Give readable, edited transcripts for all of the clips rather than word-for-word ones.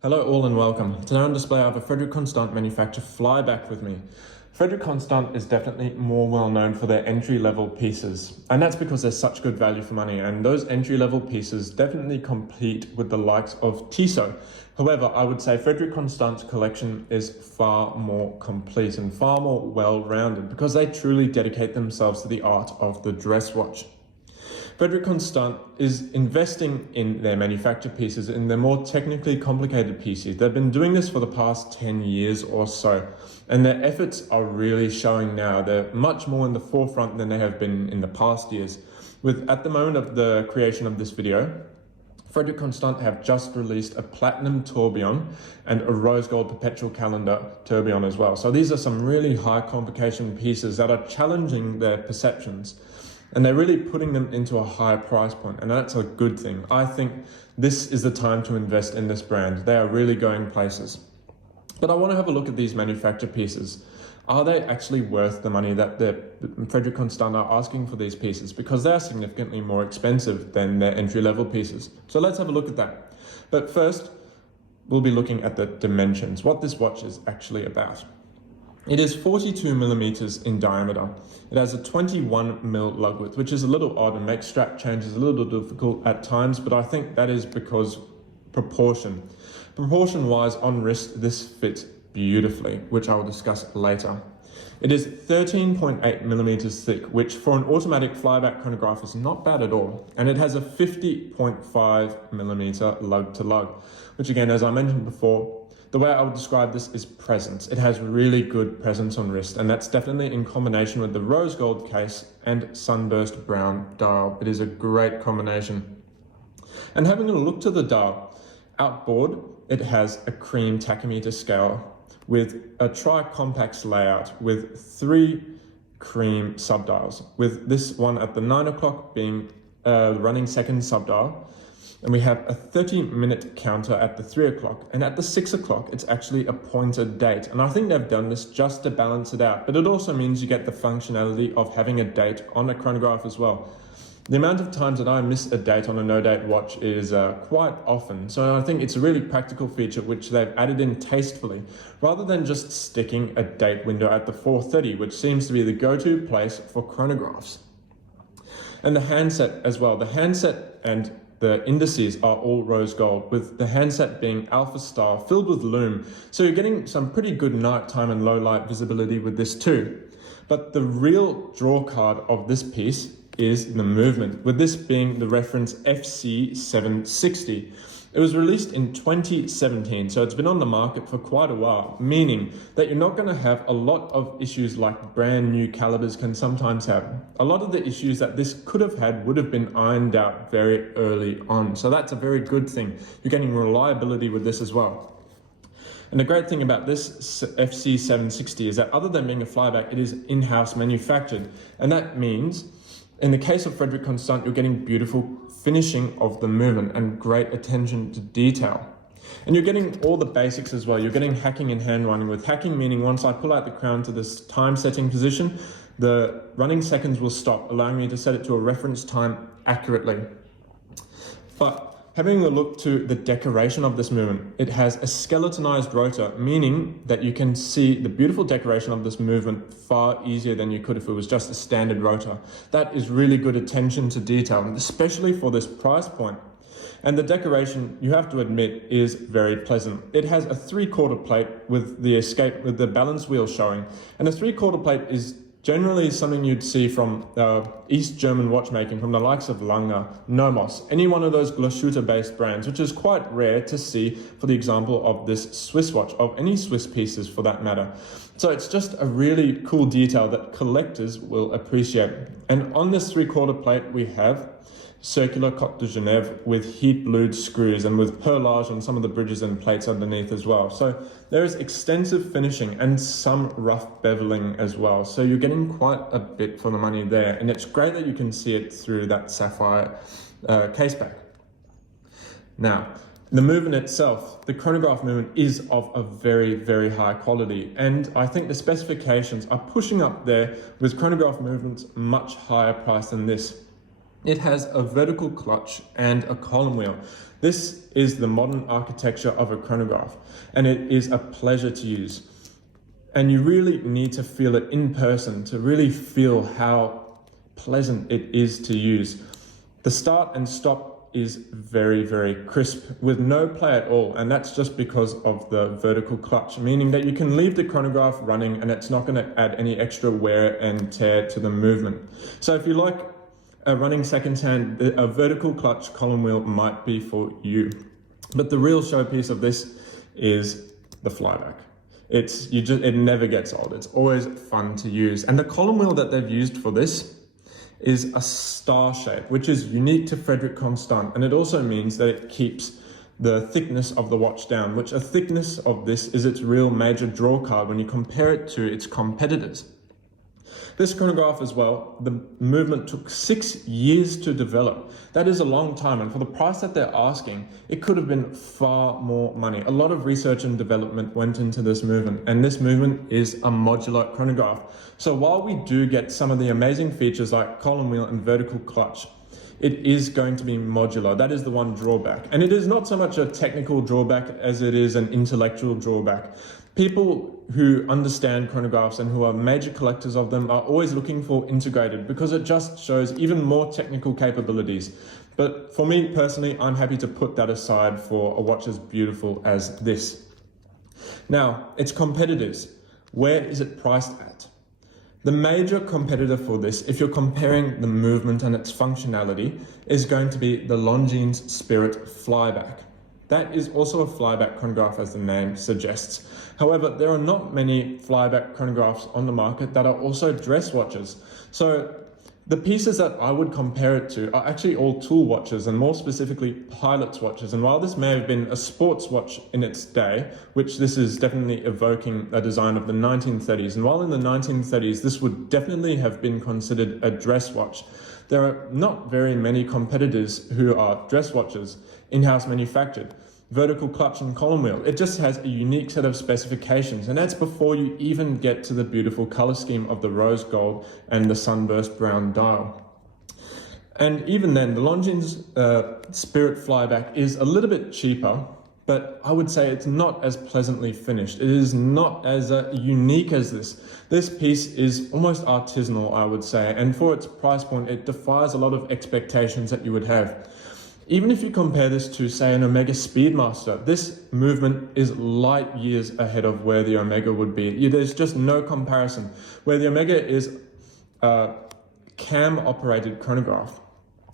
Hello all and welcome. Today on display I have a Frederique Constant Manufacture Flyback with me. Frederique Constant is definitely more well known for their entry-level pieces, and that's because they're such good value for money, and those entry-level pieces definitely compete with the likes of Tissot. However, I would say Frederique Constant's collection is far more complete and far more well-rounded because they truly dedicate themselves to the art of the dress watch. Frederique Constant is investing in their manufactured pieces, in their more technically complicated pieces. They've been doing this for the past 10 years or so, and their efforts are really showing now. They're much more in the forefront than they have been in the past years. At the moment of the creation of this video, Frederique Constant have just released a platinum tourbillon and a rose gold perpetual calendar tourbillon as well. So these are some really high complication pieces that are challenging their perceptions. And they're really putting them into a higher price point, and that's a good thing. I think this is the time to invest in this brand. They are really going places. But I want to have a look at these manufactured pieces. Are they actually worth the money that the Frederique Constant are asking for these pieces? Because they are significantly more expensive than their entry-level pieces. So let's have a look at that. But first, we'll be looking at the dimensions, what this watch is actually about. It is 42 millimeters in diameter. It has a 21 mil lug width, which is a little odd and makes strap changes a little difficult at times, but I think that is because Proportion-wise on wrist, this fits beautifully, which I will discuss later. It is 13.8 millimeters thick, which for an automatic flyback chronograph is not bad at all. And it has a 50.5 millimeter lug to lug, which again, as I mentioned before, the way I would describe this is presence. It has really good presence on wrist, and that's definitely in combination with the rose gold case and sunburst brown dial. It is a great combination. And having a look to the dial, outboard, it has a cream tachymeter scale with a tri-compax layout with 3 cream subdials, with this one at the 9 o'clock being a running second subdial. And we have a 30-minute counter at the 3 o'clock, and at the 6 o'clock, it's actually a pointed date. And I think they've done this just to balance it out, but it also means you get the functionality of having a date on a chronograph as well. The amount of times that I miss a date on a no-date watch is quite often. So I think it's a really practical feature which they've added in tastefully, rather than just sticking a date window at the 4:30, which seems to be the go-to place for chronographs. And the handset as well. The handset and the indices are all rose gold, with the handset being alpha star filled with lume. So you're getting some pretty good nighttime and low light visibility with this too. But the real draw card of this piece is the movement, with this being the reference FC760. It was released in 2017, so it's been on the market for quite a while, meaning that you're not going to have a lot of issues like brand new calibers can sometimes have. A lot of the issues that this could have had would have been ironed out very early on, so that's a very good thing. You're getting reliability with this as well. And the great thing about this FC760 is that other than being a flyback, it is in-house manufactured, and that means in the case of Frederique Constant, you're getting beautiful finishing of the movement and great attention to detail. And you're getting all the basics as well. You're getting hacking and hand running, with hacking meaning once I pull out the crown to this time setting position, the running seconds will stop, allowing me to set it to a reference time accurately. But having a look to the decoration of this movement, it has a skeletonized rotor, meaning that you can see the beautiful decoration of this movement far easier than you could if it was just a standard rotor. That is really good attention to detail, especially for this price point. And the decoration, you have to admit, is very pleasant. It has a 3/4 plate with the balance wheel showing, and a 3/4 plate is generally something you'd see from East German watchmaking, from the likes of Lange, Nomos, any one of those Glashütte-based brands, which is quite rare to see for the example of this Swiss watch, of any Swiss pieces for that matter. So it's just a really cool detail that collectors will appreciate. And on this 3/4 plate, we have circular Cote de Genève with heat blued screws and with perlage on some of the bridges and plates underneath as well. So there is extensive finishing and some rough beveling as well. So you're getting quite a bit for the money there. And it's great that you can see it through that sapphire case back. Now, the movement itself, the chronograph movement, is of a very, very high quality. And I think the specifications are pushing up there with chronograph movements much higher priced than this. It has a vertical clutch and a column wheel. This is the modern architecture of a chronograph, and it is a pleasure to use. And you really need to feel it in person to really feel how pleasant it is to use. The start and stop is very, very crisp with no play at all, and that's just because of the vertical clutch, meaning that you can leave the chronograph running and it's not going to add any extra wear and tear to the movement. So if you like a running second hand, a vertical clutch column wheel might be for you. But the real showpiece of this is the flyback. It never gets old. It's always fun to use. And the column wheel that they've used for this is a star shape, which is unique to Frederique Constant, and it also means that it keeps the thickness of the watch down, which a thickness of this is its real major draw card when you compare it to its competitors. This chronograph as well, the movement took 6 years to develop. That is a long time, and for the price that they're asking, it could have been far more money. A lot of research and development went into this movement, and this movement is a modular chronograph. So while we do get some of the amazing features like column wheel and vertical clutch, it is going to be modular. That is the one drawback. And it is not so much a technical drawback as it is an intellectual drawback. People who understand chronographs and who are major collectors of them are always looking for integrated because it just shows even more technical capabilities. But for me personally, I'm happy to put that aside for a watch as beautiful as this. Now, its competitors. Where is it priced at? The major competitor for this, if you're comparing the movement and its functionality, is going to be the Longines Spirit Flyback. That is also a flyback chronograph, as the name suggests. However, there are not many flyback chronographs on the market that are also dress watches. So the pieces that I would compare it to are actually all tool watches, and more specifically pilot's watches. And while this may have been a sports watch in its day, which this is definitely evoking a design of the 1930s, and while in the 1930s this would definitely have been considered a dress watch, there are not very many competitors who are dress watches, in-house manufactured. Vertical clutch and column wheel. It just has a unique set of specifications, and that's before you even get to the beautiful color scheme of the rose gold and the sunburst brown dial. And even then, the Longines Spirit Flyback is a little bit cheaper, but I would say it's not as pleasantly finished. It is not as unique as this. This piece is almost artisanal, I would say, and for its price point, it defies a lot of expectations that you would have. Even if you compare this to, say, an Omega Speedmaster, this movement is light years ahead of where the Omega would be. There's just no comparison. Where the Omega is a cam-operated chronograph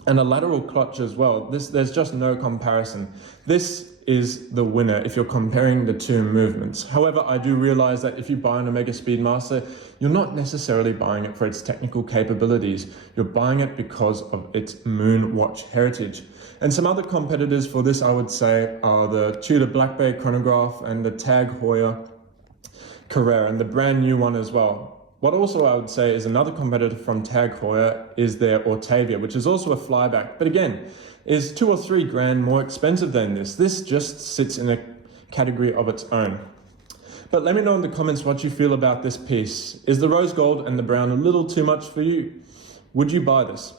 and a lateral clutch as well, there's just no comparison. This is the winner if you're comparing the two movements. However, I do realize that if you buy an Omega Speedmaster, you're not necessarily buying it for its technical capabilities. You're buying it because of its moon watch heritage. And some other competitors for this, I would say, are the Tudor Black Bay chronograph and the Tag Heuer Carrera, and the brand new one as well. What also I would say is another competitor from Tag Heuer is their Ortavia, which is also a flyback, but again, is $2 or $3 grand more expensive than this. This just sits in a category of its own. But let me know in the comments what you feel about this piece. Is the rose gold and the brown a little too much for you? Would you buy this?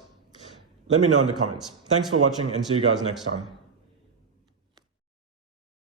Let me know in the comments. Thanks for watching, and see you guys next time.